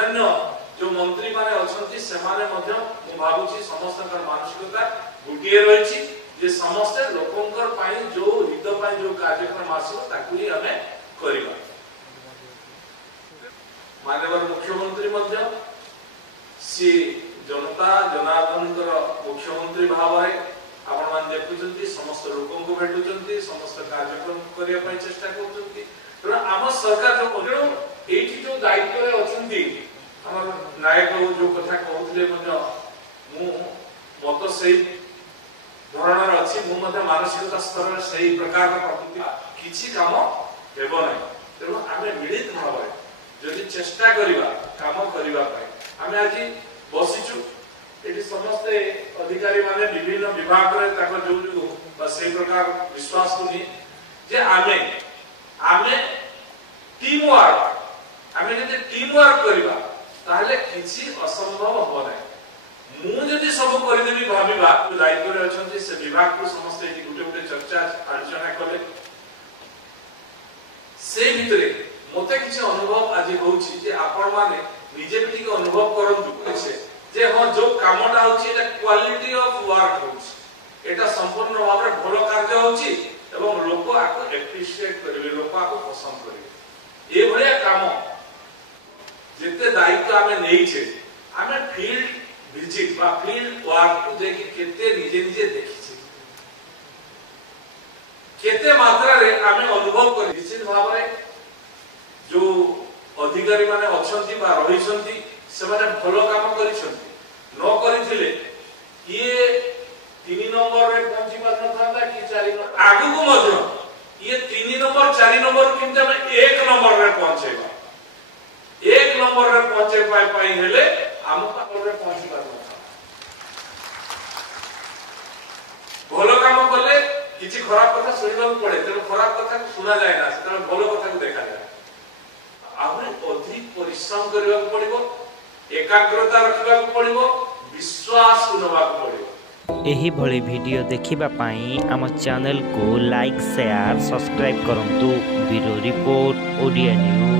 अन्य जो मंत्री माने अछंती से माने मध्य मु भाबुची समस्त मानसिकता गुटिए रही जे समस्त लोकंकर पाई जो हित पाई जो कार्यक्रम आसो ताकू ही हमें करिबा। माननीय मुख्यमंत्री मध्य सी जनता जनार्दन मुख्यमंत्री भाव में आपण मान देखुचंती समस्त लोकों को भेटुचंती समस्त कार्यक्रम करिया पई चेष्टा करचंती। तो आम सरकार जो एठी जो दायित्व रे अछंती हमर नायक जो कथा कहउतले मध्य मु मत सही धरणर अछि मु मध्य मानसिकता स्तर रे सही प्रकार प्रकृति किछि काम हेबो नै। तेणु आमे मिलित भाव में जदि चेष्टा करिबा काम करिबा पई आमे आज बसिचु एटी समस्त अधिकारी माने विभिन्न विभाग रे ताको जो बस ए प्रकार विश्वास कुनी जे आमे टीम वर्क आमे जदि टीम वर्क करिबा ताहले किछि असंभव हो नै। मु जदि सब करि देबी भाबिबा दायित्व रे अछंती से विभाग को समस्त एटी गुटे गुटे चर्चा आलोचना कले से भितरे मते किछि अनुभव आज होउछि जे आपण माने निजे भी टिके अनुभव करंतु जे हां जो कामटा होछि एटा क्वालिटी ऑफ वर्क होछि एटा संपूर्ण भाव रे भलो कार्य होछि एवं लोक आको एप्रिशिएट करिवे लोक आको पसंद करिवे। ए भलिया काम जेते दायित्व आमे नेइ छे आमे फील्ड विजिट बा फील्ड वर्क को देखि केते निजे निजे देखि छे केते मात्रा रे आमे अनुभव करि निश्चित भाव रे जो अधिकारी माने अछंती बा रहिसंती से माने भलो काम करिसंती न करिथिले ये 3 नंबर रे पहुंची पास न थांता कि 4 नंबर आगु को मध्य ये 3 नंबर 4 नंबर किंतु हम 1 नंबर रे पहुंचेबा 1 नंबर रे पहुंचे पाई हेले हम पास रे पहुंची पास न भलो काम करले किछि खराब कथा सुनिबा पड़े तेरो खराब कथा सुना जाय ना तेरो भलो कथा को देखा जाय आहुरी अधिक परिश्रम करबा पड़िबो एकाग्रता रखबा पड़िबो विश्वास नबा पड़िबो। एही भली वीडियो देखिबा पाई आम चैनल को लाइक शेयर सब्सक्राइब करंतु। Bureau report Odia news.